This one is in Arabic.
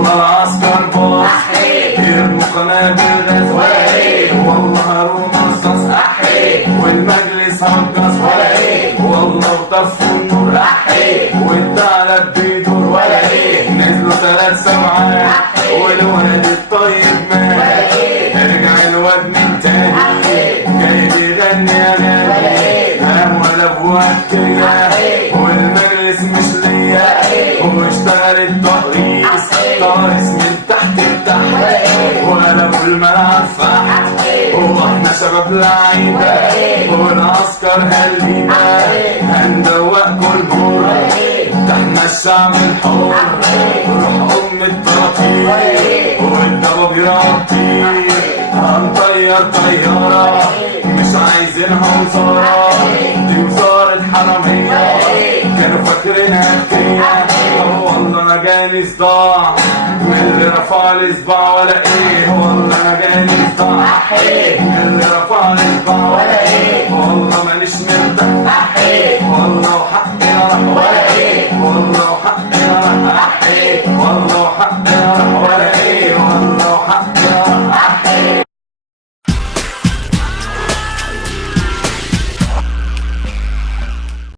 والله العسكر باص يرموا قنابل غاز ولا ايه، والله هارون رصاص والمجلس هجص ولا ايه، والله وطفوا النور والثعلب بيدور ولا ايه، نزلوا 3 سمعات والواد الطيب مات، ارجع الواد من تاني جاي بيغني اغاني ولا بوكية والمجلس مش ليا واشتغل التقريص طارس من تحت لتحت ولا الملعب فحت واحنا شباب لعيبة والعسكر هلينا هندوقكوا الجور ده احنا الشعب الحر روح ام الطراطير والضبابير عطير هنطير طيارة مش عايزينها وزارة دي وزارة حرامية كانوا فاكرينها هدية والله انا جاني صداع من اللي رفع لي صباع ولا ايه، والله انا جاني صداع من اللي رفع لي صباع ولا ايه، والله ماليش مرتاح والله وحقي راح ولا ايه، والله وحقي راح والله وحقي راح ولا ايه، والله وحقي